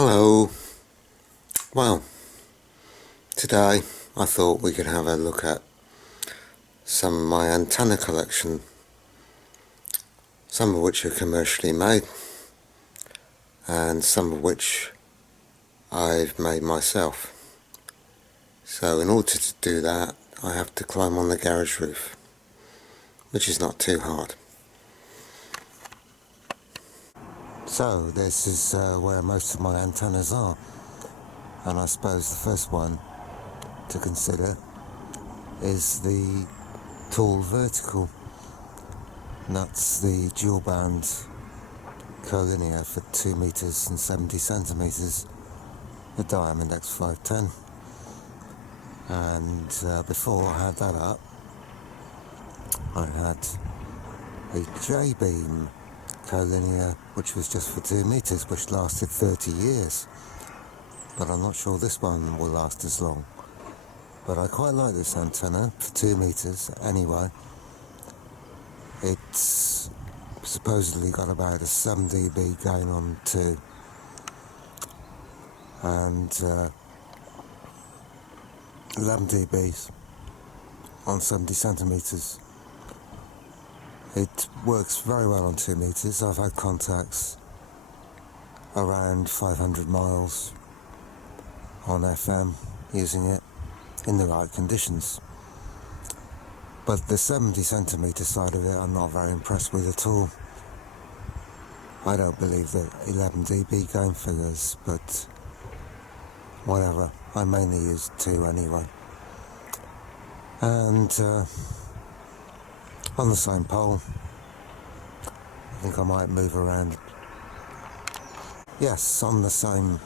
Hello. Well, today I thought we could have a look at some of my antenna collection, some of which are commercially made and some of which I've made myself. So in order to do that, I have to climb on the garage roof, which is not too hard. So this is where most of my antennas are, and I suppose the first one to consider is the tall vertical. And that's the dual band collinear for 2 meters and 70 centimeters, the Diamond X510. And before I had that up, I had a J-beam collinear, which was just for 2 meters, which lasted 30 years. But I'm not sure this one will last as long. But I quite like this antenna for 2 meters anyway. It's supposedly got about a 7 dB gain on 2. And 11 dBs on 70 centimeters. It works very well on 2 meters. I've had contacts around 500 miles on FM using it in the right conditions. But the 70 centimeter side of it I'm not very impressed with at all. I don't believe the 11 dB gain figures, but whatever. I mainly use 2 anyway. And on the same pole, I think I might move around. Yes, on the same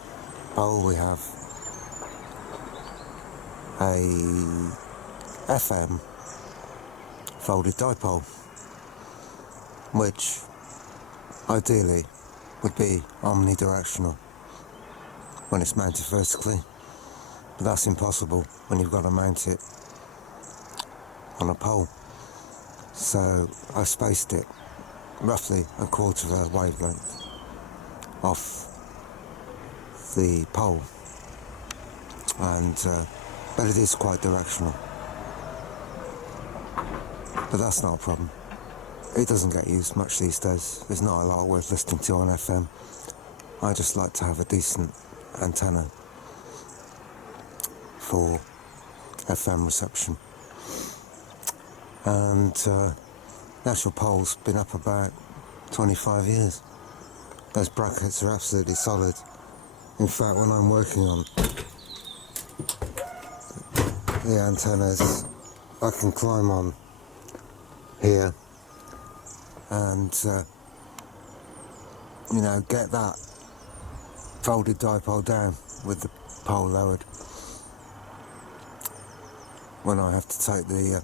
pole we have a FM folded dipole, which ideally would be omnidirectional when it's mounted vertically, but that's impossible when you've got to mount it on a pole. So I spaced it roughly a quarter of a wavelength off the pole, and but it is quite directional. But that's not a problem. It doesn't get used much these days. There's not a lot worth listening to on FM. I just like to have a decent antenna for FM reception. And the actual pole's been up about 25 years. Those brackets are absolutely solid. In fact, when I'm working on the antennas, I can climb on here and get that folded dipole down with the pole lowered when I have to take the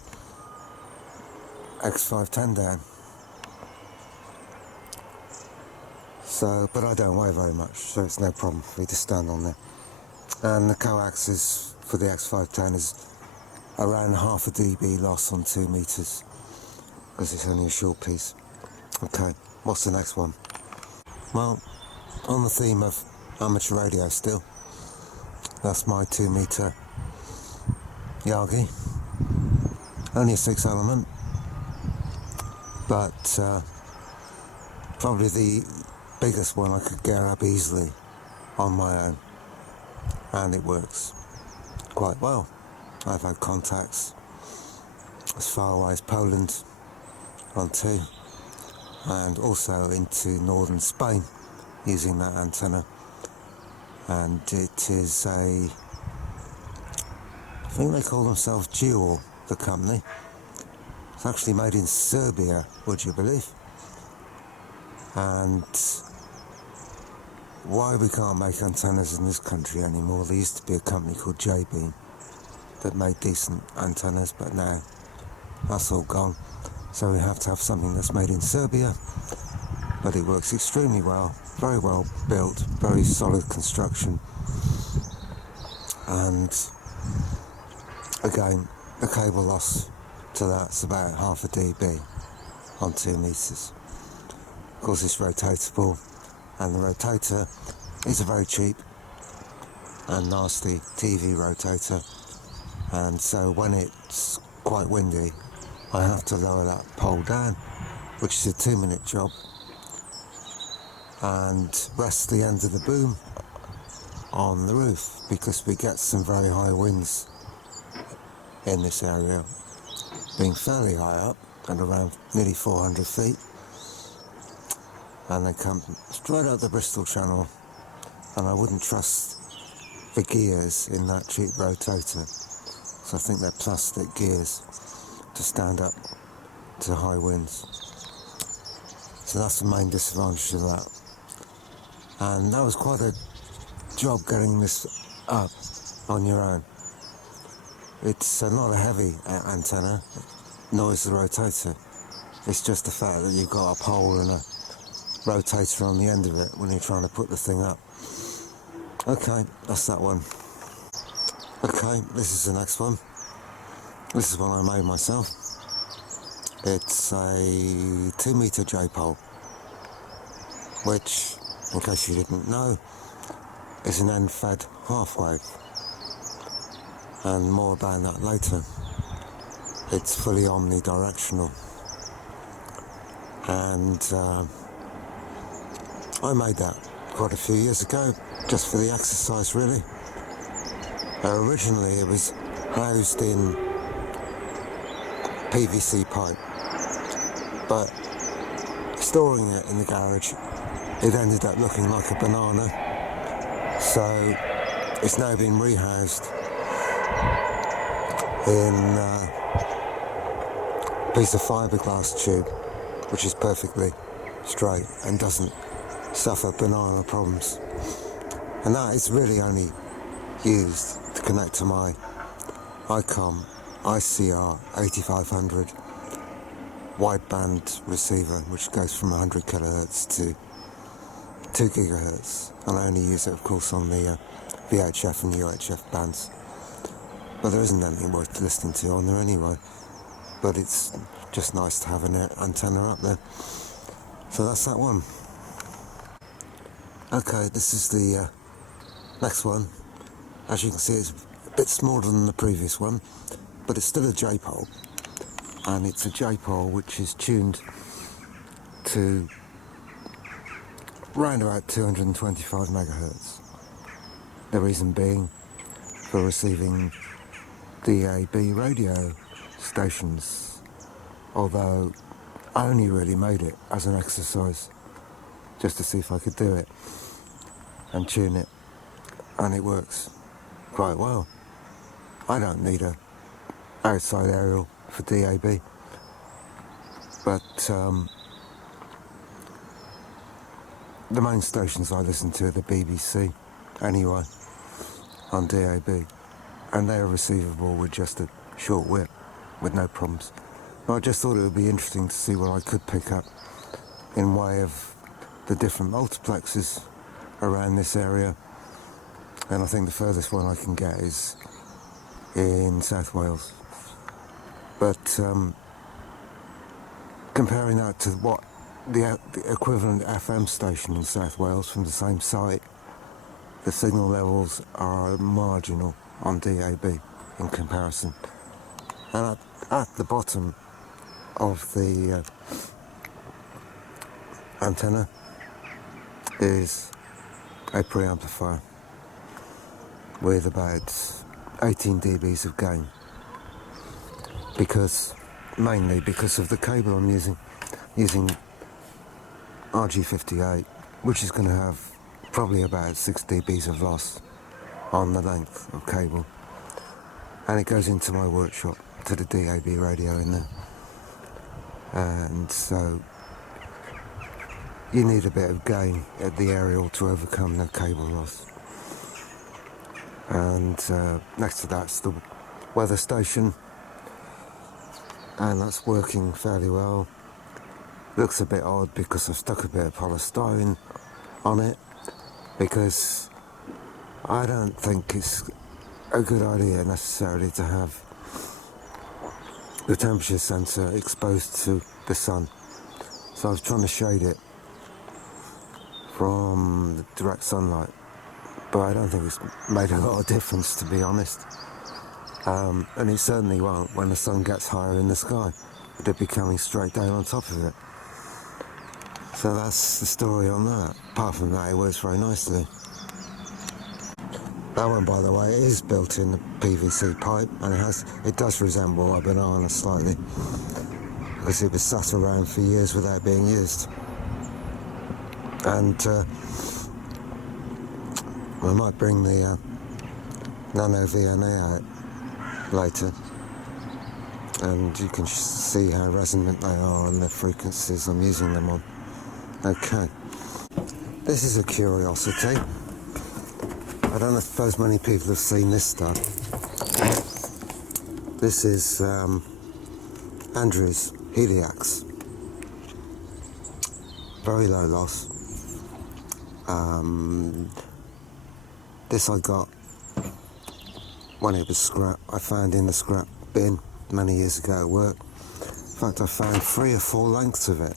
X510 down. So, but I don't weigh very much, so it's no problem for me to stand on there. And the coax for the X510 is around half a dB loss on 2 meters, because it's only a short piece. Okay, what's the next one? Well, on the theme of amateur radio still, that's my 2 meter Yagi. Only a 6 element, but probably the biggest one I could get up easily on my own, and it works quite well. I've had contacts as far away as Poland on 2, and also into northern Spain using that antenna. And it is I think they call themselves Dipole, the company. It's actually made in Serbia, would you believe? And why we can't make antennas in this country anymore? There used to be a company called J-beam that made decent antennas, but now that's all gone. So we have to have something that's made in Serbia, but it works extremely well, very well built, very solid construction, and again, the cable loss to that's about half a dB on 2 meters. Of course, it's rotatable, and the rotator is a very cheap and nasty TV rotator, and so when it's quite windy I have to lower that pole down, which is a 2-minute job, and rest the end of the boom on the roof because we get some very high winds in this area, being fairly high up at around nearly 400 feet, and they come straight out the Bristol Channel, and I wouldn't trust the gears in that cheap rotator, so I think they're plastic gears to stand up to high winds. So that's the main disadvantage of that. And that was quite a job getting this up on your own. It's not a heavy antenna, nor is the rotator. It's just the fact that you've got a pole and a rotator on the end of it when you're trying to put the thing up. Okay, that's that one. Okay, this is the next one. This is one I made myself. It's a 2-meter J-pole, which, in case you didn't know, is an end-fed half-wave, and more about that later. It's fully omnidirectional, and I made that quite a few years ago, just for the exercise really. Originally it was housed in PVC pipe, but storing it in the garage, it ended up looking like a banana, so it's now been rehoused in a piece of fiberglass tube, which is perfectly straight and doesn't suffer banana problems. And that is really only used to connect to my ICOM ICR 8500 wideband receiver, which goes from 100 kilohertz to 2 gigahertz, and I only use it of course on the VHF and UHF bands, but there isn't anything worth listening to on there anyway, but it's just nice to have an antenna up there. So that's that one. Okay, this is the next one. As you can see, it's a bit smaller than the previous one, but it's still a J-pole, and it's a J-pole which is tuned to around about 225 megahertz. The reason being for receiving DAB radio stations, although I only really made it as an exercise just to see if I could do it and tune it, and it works quite well. I don't need a outside aerial for DAB, but the main stations I listen to are the BBC anyway on DAB, and they are receivable with just a short whip with no problems. But I just thought it would be interesting to see what I could pick up in way of the different multiplexes around this area, and I think the furthest one I can get is in South Wales. But comparing that to what the equivalent FM station in South Wales from the same site, the signal levels are marginal on DAB in comparison. And at the bottom of the antenna is a preamplifier with about 18 dBs of gain, mainly because of the cable I'm using RG58, which is going to have probably about 6 dBs of loss on the length of cable, and it goes into my workshop to the DAB radio in there, and so you need a bit of gain at the aerial to overcome the cable loss. And next to that's the weather station, and that's working fairly well. Looks a bit odd because I've stuck a bit of polystyrene on it, because I don't think it's a good idea necessarily to have the temperature sensor exposed to the sun. So I was trying to shade it from the direct sunlight, but I don't think it's made a lot of difference, to be honest. And it certainly won't when the sun gets higher in the sky, with it be coming straight down on top of it. So that's the story on that. Apart from that, it works very nicely. That one, by the way, is built in the PVC pipe, and it does resemble a banana slightly, because it was sat around for years without being used. And I might bring the Nano VNA out later, and you can see how resonant they are and the frequencies I'm using them on. Okay, this is a curiosity. I don't suppose many people have seen this stuff. This is Andrew's Heliax. Very low loss. This I got when it was scrap. I found in the scrap bin many years ago at work. In fact, I found 3 or 4 lengths of it.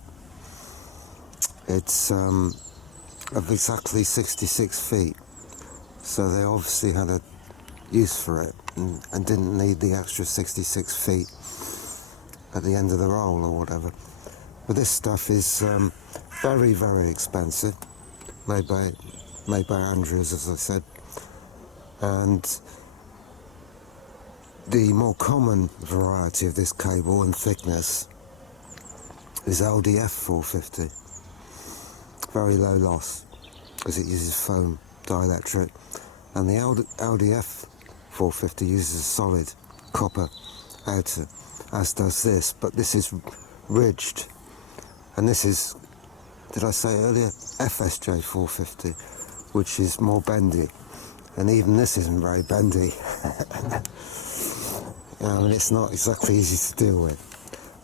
It's of exactly 66 feet. So they obviously had a use for it and didn't need the extra 66 feet at the end of the roll or whatever. But this stuff is very, very expensive, made by Andrews, as I said. And the more common variety of this cable and thickness is LDF 450. Very low loss, because it uses foam dielectric. And the LDF 450 uses a solid copper outer, as does this, but this is ridged. And this is, did I say earlier, FSJ 450, which is more bendy. And even this isn't very bendy. And it's not exactly easy to deal with.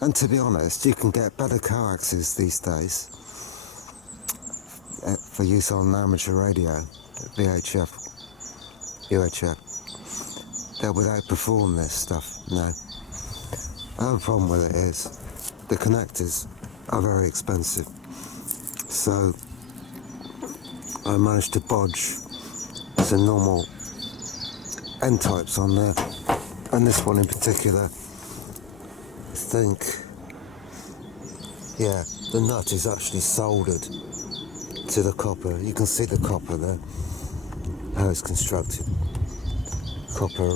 And to be honest, you can get better coaxes these days for use on amateur radio, VHF, UHF. That would outperform this stuff, no. Another problem with it is the connectors are very expensive. So I managed to bodge some normal N-types on there, and this one in particular, I think, yeah, the nut is actually soldered to the copper. You can see the copper there, how it's constructed. Copper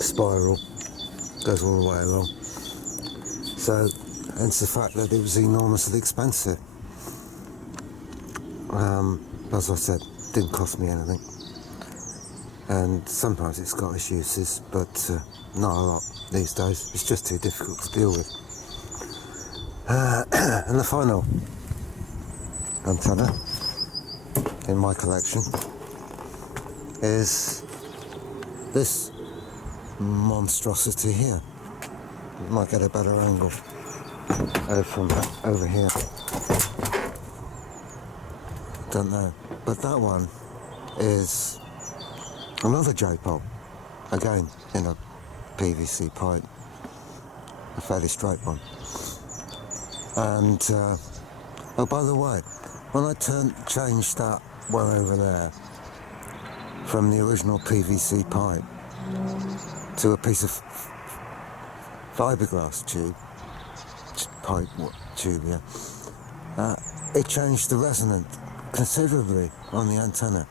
spiral goes all the way along. So, hence the fact that it was enormously expensive. As I said, didn't cost me anything. And sometimes it's got its uses, but not a lot these days. It's just too difficult to deal with. And the final antenna in my collection is this monstrosity here. You might get a better angle from over here. Don't know. But that one is another J-pole, again in a PVC pipe, a fairly straight one. And oh, by the way, when I changed that one over there from the original PVC pipe to a piece of fiberglass tube, yeah, it changed the resonance considerably on the antenna.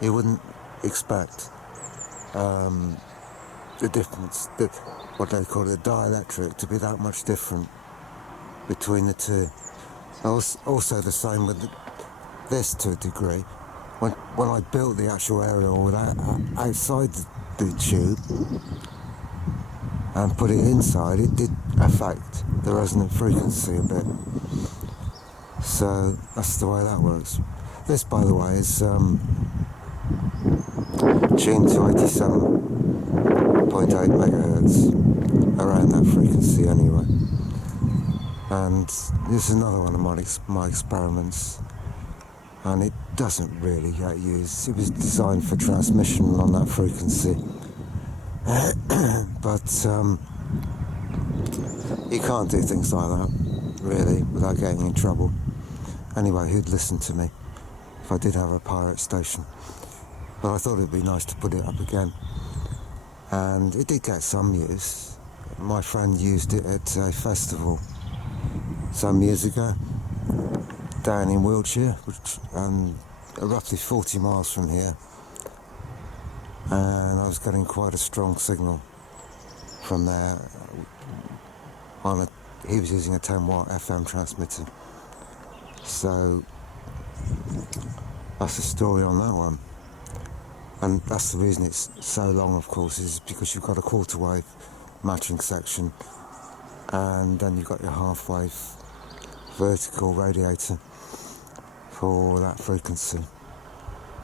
You wouldn't expect the difference, what they call the dielectric, to be that much different between the two. Also the same with this to a degree. When I built the actual aerial outside the tube and put it inside, it did affect the resonant frequency a bit. So that's the way that works. This, by the way, is tuned to 87.8 megahertz, around that frequency anyway. And this is another one of my experiments, and it doesn't really get used. It was designed for transmission on that frequency, but you can't do things like that really without getting in trouble. anyway, who'd listen to me if I did have a pirate station. But I thought it'd be nice to put it up again. And it did get some use. My friend used it at a festival some years ago down in Wiltshire, which roughly 40 miles from here. And I was getting quite a strong signal from there. He was using a 10-watt FM transmitter. So that's the story on that one. And that's the reason it's so long, of course, is because you've got a quarter wave matching section, and then you've got your half wave vertical radiator for that frequency.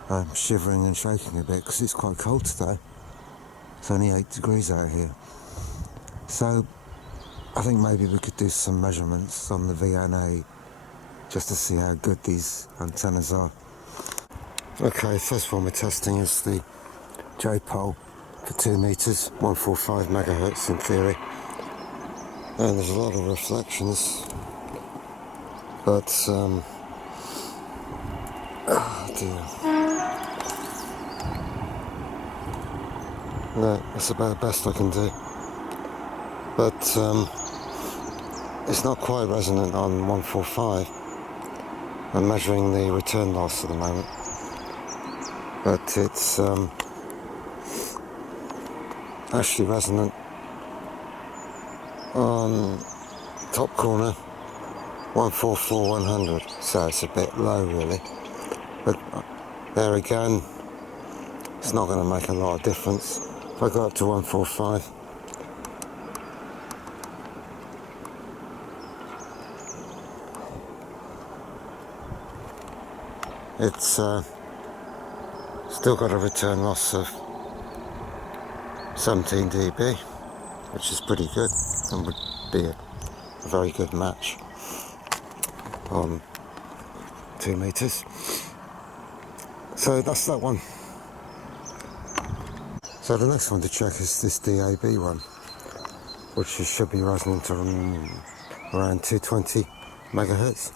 I'm shivering and shaking a bit because it's quite cold today. It's only 8 degrees out here. So I think maybe we could do some measurements on the VNA just to see how good these antennas are. Okay, first one we're testing is the Dipole for 2 meters, 145 megahertz in theory. And there's a lot of reflections, but oh dear. No, that's about the best I can do. But it's not quite resonant on 145. I'm measuring the return loss at the moment. But it's actually resonant on top corner 144-100, so it's a bit low really. But there again, it's not going to make a lot of difference. If I go up to 145, it's still got a return loss of 17 dB, which is pretty good and would be a very good match on 2 meters. So that's that one. So the next one to check is this DAB one, which should be resonant on around 220 megahertz.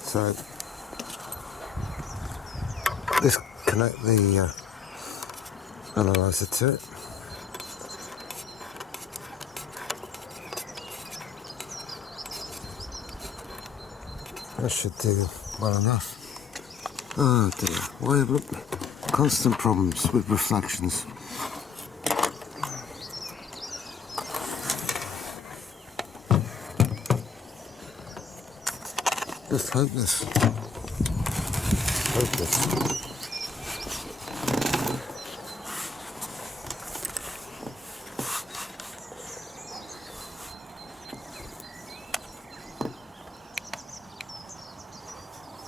So disconnect the analyzer to it. That should do well enough. Oh dear, why look, constant problems with reflections. Just hopeless. Hopeless.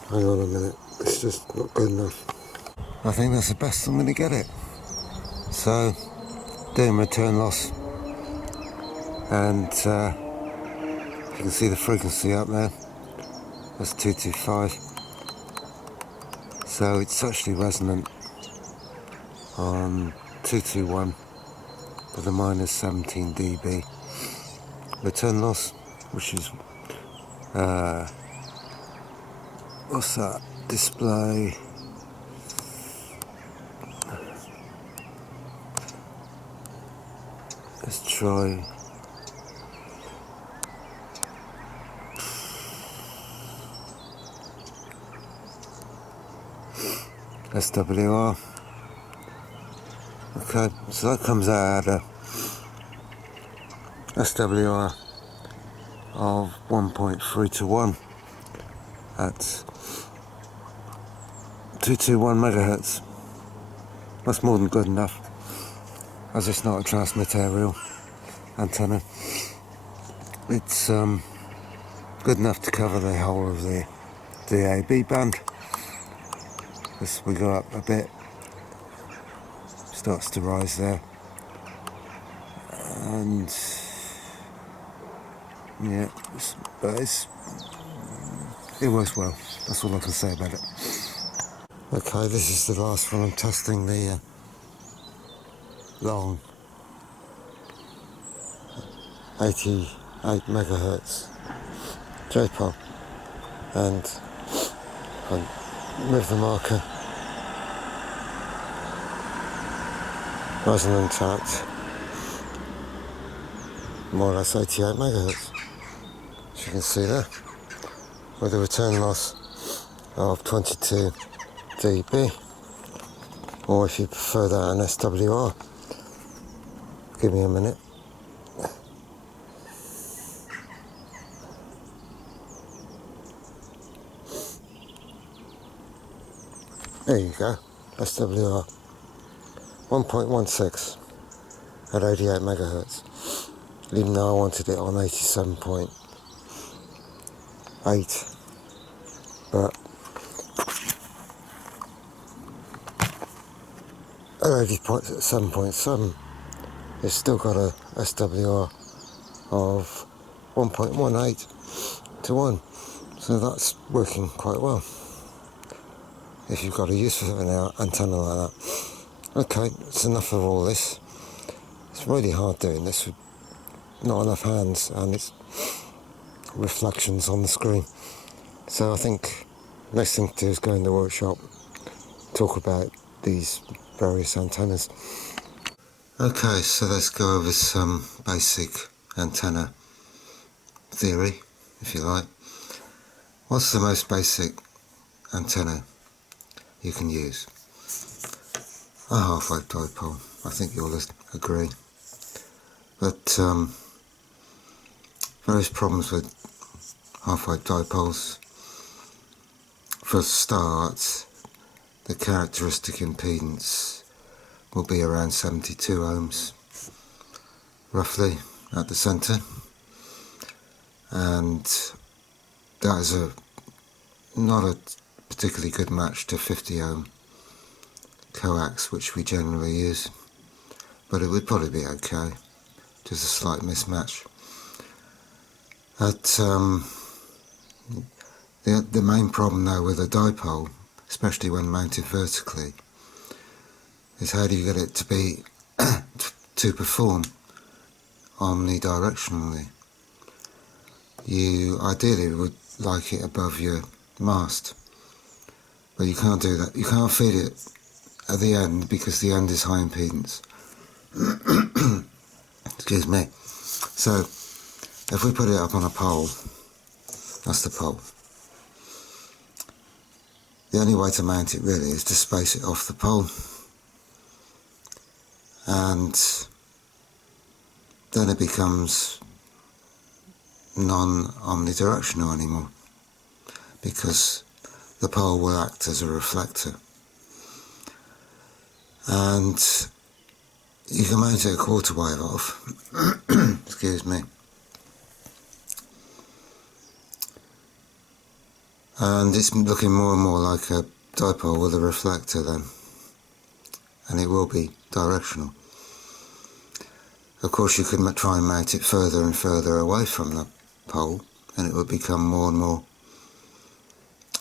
Hang on a minute, it's just not good enough. I think that's the best I'm going to get it. So, doing return loss, and you can see the frequency up there, that's 225. So it's actually resonant on 221 with a minus 17 dB. Return loss, which is what's that? Display. Let's try. SWR. Okay, so that comes out at a SWR of 1.3 to 1 at 221 megahertz. That's more than good enough, as it's not a transmit aerial antenna. It's good enough to cover the whole of the DAB band. As we go up a bit, starts to rise there, and yeah, it works well. That's all I can say about it. Okay, this is the last one. I'm testing the long 88 megahertz Dipole, and and move the marker. Resonance at more or less 88 megahertz, as you can see there, with a return loss of 22 dB, or if you prefer that, an SWR. Give me a minute. There you go, SWR 1.16 at 88 megahertz, even though I wanted it on 87.8, but at 87.7 it's still got a SWR of 1.18 to 1, so that's working quite well if you've got a use for an antenna like that. Okay, it's enough of all this. It's really hard doing this with not enough hands, and it's reflections on the screen. So I think next thing to do is go in the workshop, talk about these various antennas. Okay, so let's go over some basic antenna theory, if you like. What's the most basic antenna you can use? A half-wave dipole, I think you'll agree. But various problems with half-wave dipoles. For a start, the characteristic impedance will be around 72 ohms, roughly, at the centre. And that is not a particularly good match to 50 ohm coax, which we generally use, but it would probably be okay, just a slight mismatch. The main problem though with a dipole, especially when mounted vertically, is how do you get it to be to perform omnidirectionally. You ideally would like it above your mast, but you can't do that. You can't feed it at the end because the end is high impedance. Excuse me. So if we put it up on a pole, that's the pole. The only way to mount it really is to space it off the pole, and then it becomes non-omnidirectional anymore, because the pole will act as a reflector. And you can mount it a quarter wave off, excuse me, and it's looking more and more like a dipole with a reflector then, and it will be directional. Of course you could try and mount it further and further away from the pole, and it would become more and more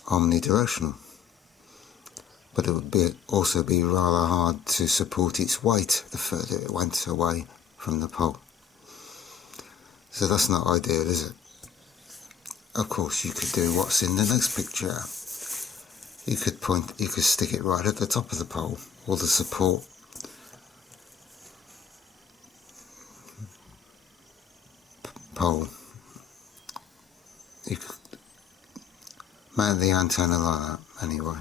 omnidirectional, but it would also be rather hard to support its weight the further it went away from the pole. So that's not ideal, is it? Of course you could do what's in the next picture. You could stick it right at the top of the pole, or the support pole. You could mount the antenna like that anyway.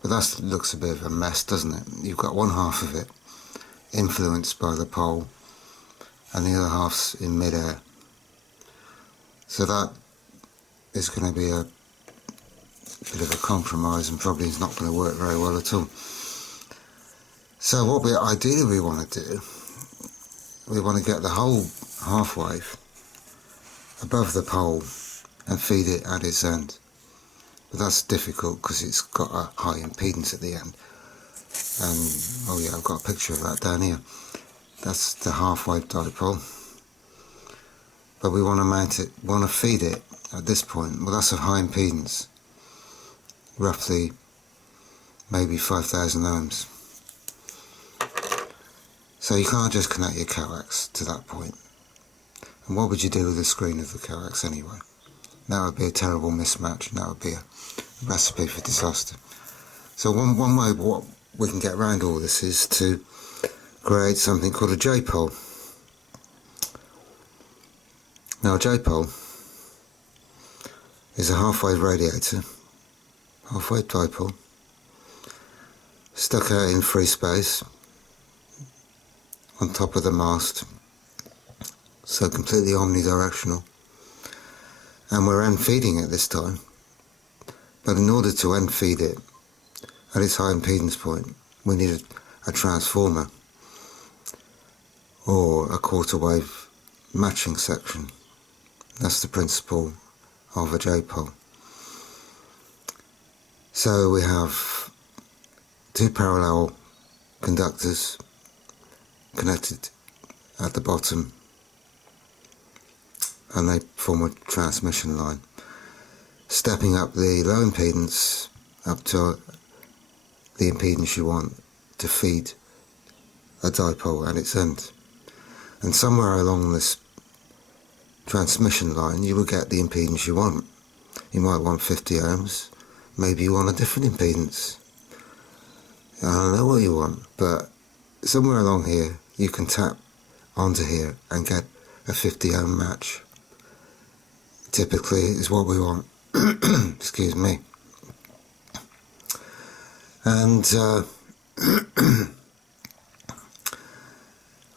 But that looks a bit of a mess, doesn't it? You've got one half of it influenced by the pole and the other half's in mid-air. So that is going to be a bit of a compromise, and probably is not going to work very well at all. So what we ideally want to do, we want to get the whole half wave above the pole and feed it at its end. But that's difficult because it's got a high impedance at the end. And oh yeah, I've got a picture of that down here. That's the half wave dipole. But we want to feed it at this point. Well, that's a high impedance, roughly maybe 5,000 ohms. So you can't just connect your coax to that point. And what would you do with the screen of the coax anyway? That would be a terrible mismatch, and that would be recipe for disaster. So one way what we can get around all this is to create something called a J-pole. Now a J-pole is a half-wave radiator, half-wave dipole, stuck out in free space on top of the mast, so completely omnidirectional, and we're end feeding it this time. But in order to end feed it at its high impedance point, we need a transformer or a quarter wave matching section. That's the principle of a J-pole. So we have two parallel conductors connected at the bottom, and they form a transmission line, stepping up the low impedance up to the impedance you want to feed a dipole at its end. And somewhere along this transmission line you will get the impedance you want. You might want 50 ohms, maybe you want a different impedance. I don't know what you want, but somewhere along here you can tap onto here and get a 50 ohm match. Typically is what we want. Excuse me. And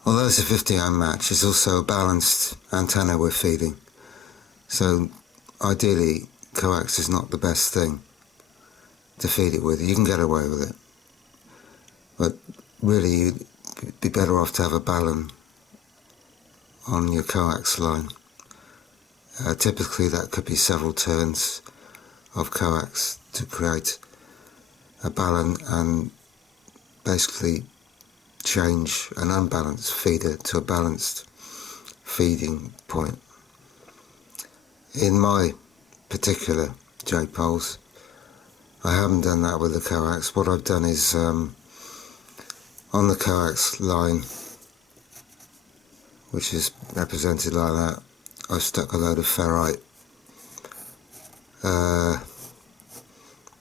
although it's a 50 ohm match, it's also a balanced antenna we're feeding. So ideally coax is not the best thing to feed it with. You can get away with it, but really you'd be better off to have a balun on your coax line. Typically that could be several turns of coax to create a balun and basically change an unbalanced feeder to a balanced feeding point. In my particular J-poles, I haven't done that with the coax. What I've done is on the coax line, which is represented like that, I've stuck a load of ferrite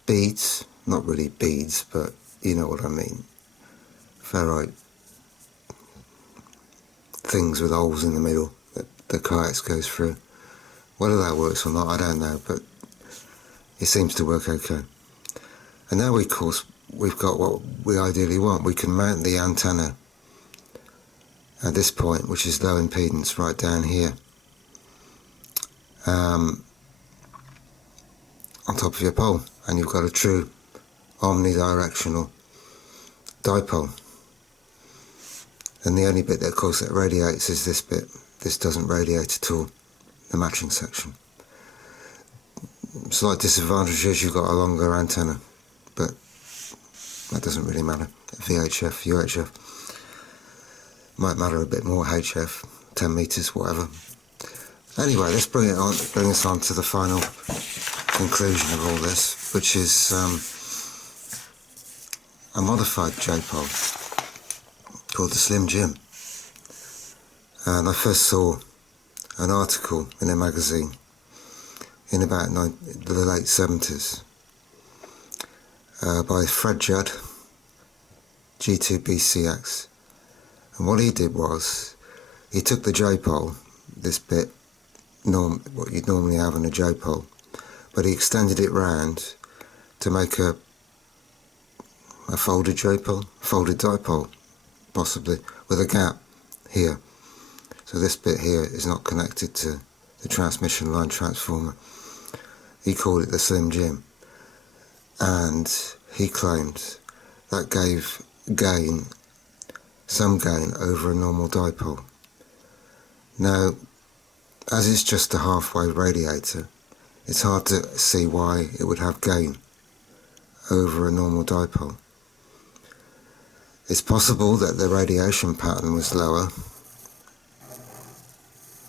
beads, not really beads, but you know what I mean, ferrite things with holes in the middle that the coax goes through. Whether that works or not, I don't know, but it seems to work okay. And now, of course, we've got what we ideally want. We can mount the antenna at this point, which is low impedance, right down here, on top of your pole, and you've got a true omnidirectional dipole. And the only bit that, of course, that radiates is this bit. This doesn't radiate at all, the matching section. Slight disadvantage is you've got a longer antenna, but that doesn't really matter. VHF, UHF might matter a bit more. HF, 10 meters, whatever. Anyway, let's bring us on to the final conclusion of all this, which is a modified J-pole called the Slim Jim. And I first saw an article in a magazine in about the late 70s by Fred Judd, G2BCX. And what he did was, he took the J-pole, this bit, what you'd normally have in a J-pole, but he extended it round to make a folded J-pole, folded dipole, possibly, with a gap here. So this bit here is not connected to the transmission line transformer. He called it the Slim Jim, and he claimed that gave some gain over a normal dipole. Now, as it's just a half-wave radiator, it's hard to see why it would have gain over a normal dipole. It's possible that the radiation pattern was lower,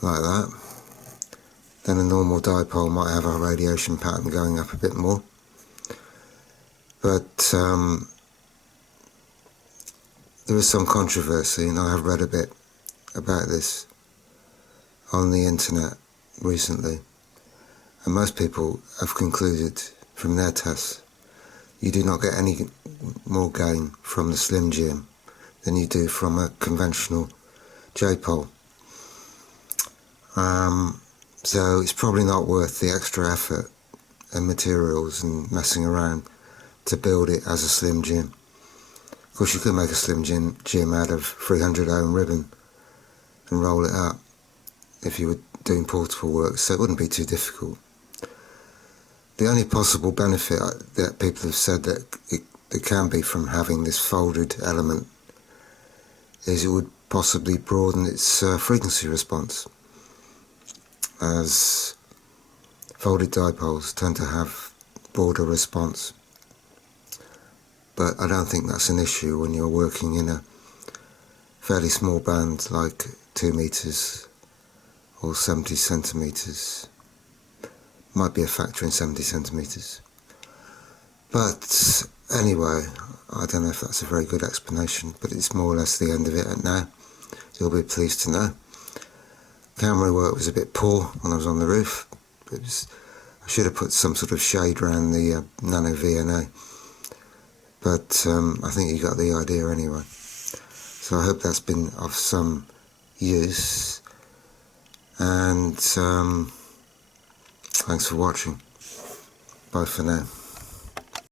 like that. Then a normal dipole might have a radiation pattern going up a bit more. But there is some controversy, and I have read a bit about this on the internet recently, and most people have concluded from their tests. You do not get any more gain from the Slim Jim than you do from a conventional J-pole. So it's probably not worth the extra effort and materials and messing around to build it as a Slim Jim. Of course, you could make a Slim Jim out of 300 ohm ribbon and roll it up if you were doing portable work, so it wouldn't be too difficult. The only possible benefit that people have said that it can be from having this folded element is it would possibly broaden its frequency response, as folded dipoles tend to have broader response. But I don't think that's an issue when you're working in a fairly small band like 2 meters or 70 centimeters. Might be a factor in 70 centimeters. But anyway, I don't know if that's a very good explanation, but it's more or less the end of it now. You'll be pleased to know. Camera work was a bit poor when I was on the roof. I should have put some sort of shade around the Nano VNA. But I think you got the idea anyway. So I hope that's been of some use. And thanks for watching. Bye for now.